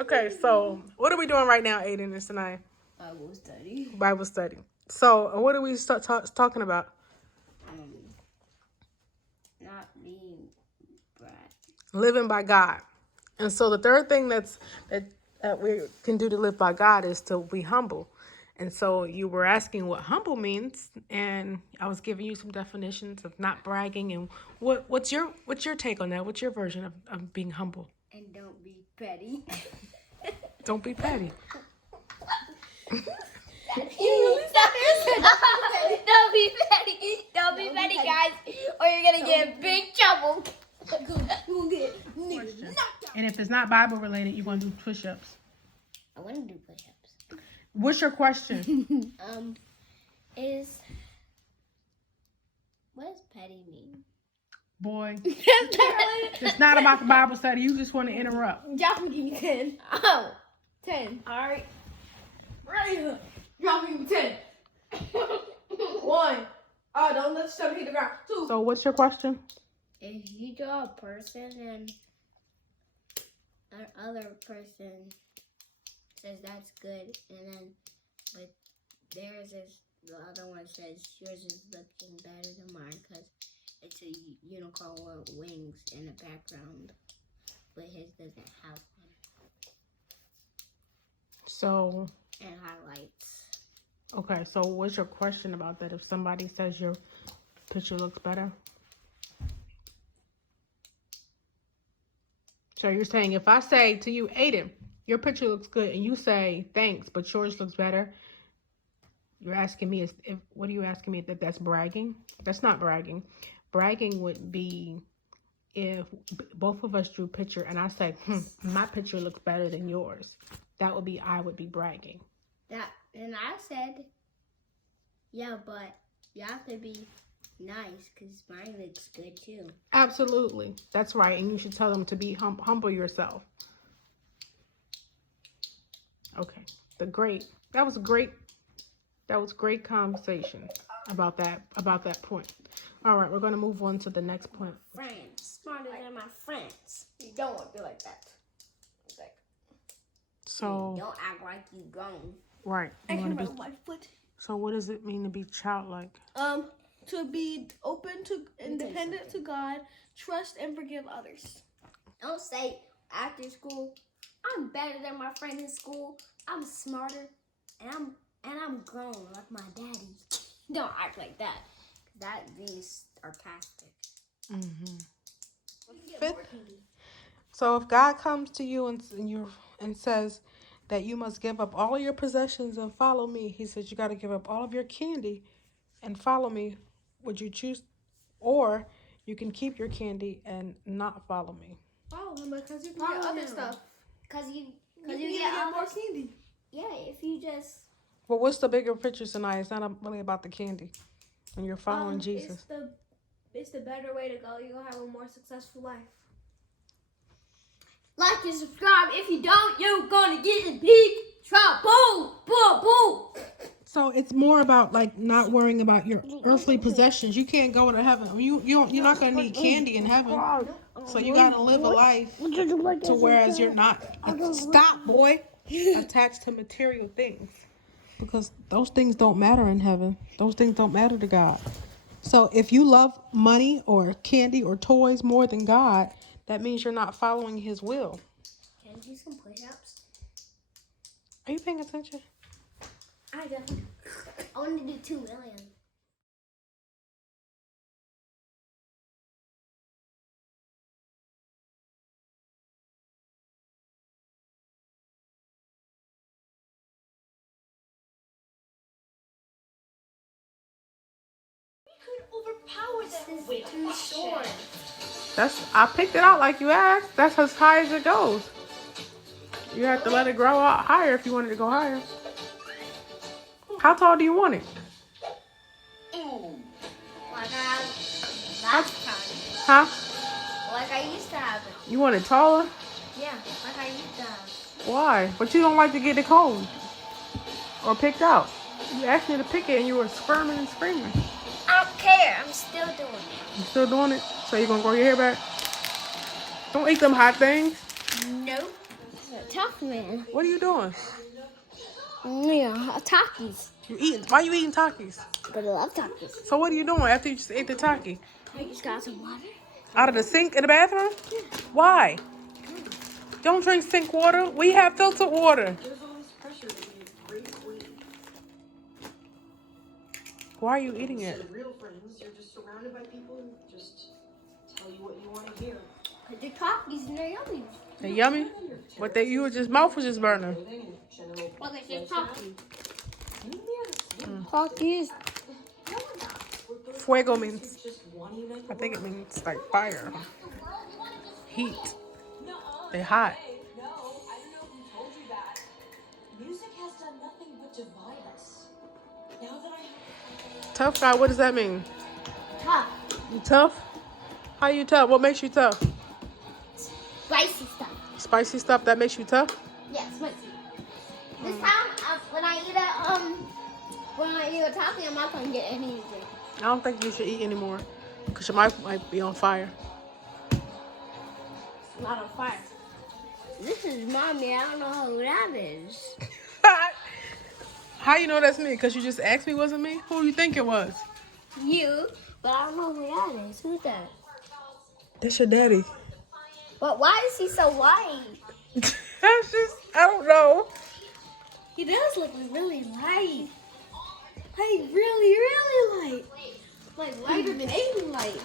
Okay, so what are we doing right now, Aidenness and I? Bible study. Bible study. So what are we start talking about? Not being brat. Living by God. And so the third thing that we can do to live by God is to be humble. And so you were asking what humble means, and I was giving you some definitions of not bragging. And what's your take on that? What's your version of being humble? And don't be petty. Don't be petty. Don't be petty. Don't be petty, guys, or you're gonna get in big trouble. And if it's not Bible related, you're gonna do push-ups. I want to do push-ups. What's your question? What does petty mean? Boy, it's not about the Bible study. You just want to interrupt. Drop me, give me 10. Oh, 10. all right. Right here. Drop me, give me 10. 1. Oh, don't let the stomach hit the ground. 2. So what's your question? If you draw a person and another person says that's good, and then but theirs is the other one says yours is looking better than mine because it's a unicorn with wings in the background, but his doesn't have one. So. And highlights. Okay, so what's your question about that? If somebody says your picture looks better? So you're saying if I say to you, Aiden, your picture looks good, and you say thanks, but yours looks better, you're asking me what are you asking me that's bragging? That's not bragging. Bragging would be if both of us drew a picture and I say, my picture looks better than yours. That would be I would be bragging. And I said, yeah, but you have to be nice because mine looks good too. Absolutely. That's right. And you should tell them to be humble yourself. Okay. That was great conversation about that point. All right, we're going to move on to the next point. Friends. Smarter than my friends. You don't want to be like that. Like, so. Don't act like you grown. Right. I can rub my foot. So what does it mean to be childlike? To be open to independent to God, trust and forgive others. Don't say after school, I'm better than my friend in school. I'm smarter, and I'm grown like my daddy. Don't act like that. That'd be sarcastic. So if God comes to you and says that you must give up all of your possessions and follow me, he says you got to give up all of your candy and follow me. Would you choose, or you can keep your candy and not follow me? Follow him because you can get other stuff. Because you get more candy. Yeah, if you just. Well, what's the bigger picture tonight? It's not really about the candy. When you're following Jesus. It's the better way to go. You'll have a more successful life. Like and subscribe. If you don't, you're gonna get in big trouble. Boom, boom. So it's more about like not worrying about your earthly possessions. You can't go into heaven. You're not gonna need candy in heaven. So you gotta live a life to whereas you're not attached to material things. Because those things don't matter in heaven. Those things don't matter to God. So if you love money or candy or toys more than God, that means you're not following his will. Can you do some push-ups? Are you paying attention? I want to do 2 million. Overpower them with too short. I picked it out like you asked. That's as high as it goes. You have to let it grow out higher if you want it to go higher. How tall do you want it? Like I had last time. Huh? Like I used to have it. You want it taller? Yeah, like I used to have it. Why? But you don't like to get it combed or picked out. You asked me to pick it and you were squirming and screaming. I don't care. I'm still doing it. You still doing it? So you're going to grow your hair back? Don't eat them hot things. Nope. tough man. What are you doing? Yeah, Takis. You eating? Why you eating Takis? But I love Takis. So what are you doing after you just ate the Taki? I just got some water. Out of the sink in the bathroom? Why? Don't drink sink water. We have filtered water. Why are you eating it? Real friends, you're just surrounded by people who just tell you what you want to hear. The Takis and they're yummy. They yummy? But you were just mouth was just burning. Okay, so Takis. Takis. Fuego means, I think it means like fire, heat. They hot. No, I don't know who told you that. Music has done nothing but divide us. Now that I have Tough guy, what does that mean? Tough. You tough? How you tough? What makes you tough? Spicy stuff. Spicy stuff that makes you tough? Yeah, spicy. This time, when I eat a Taki, I'm not gonna get anything. I don't think you should eat anymore because your mouth might be on fire. Not on fire. This is mommy. I don't know who that is. How you know that's me? Because you just asked me wasn't me? Who you think it was? You, but I don't know who that is. Who's that? That's your daddy. But why is he so white? That's just, I don't know. He does look really light. Like really, really light. Like lighter than Aiden light.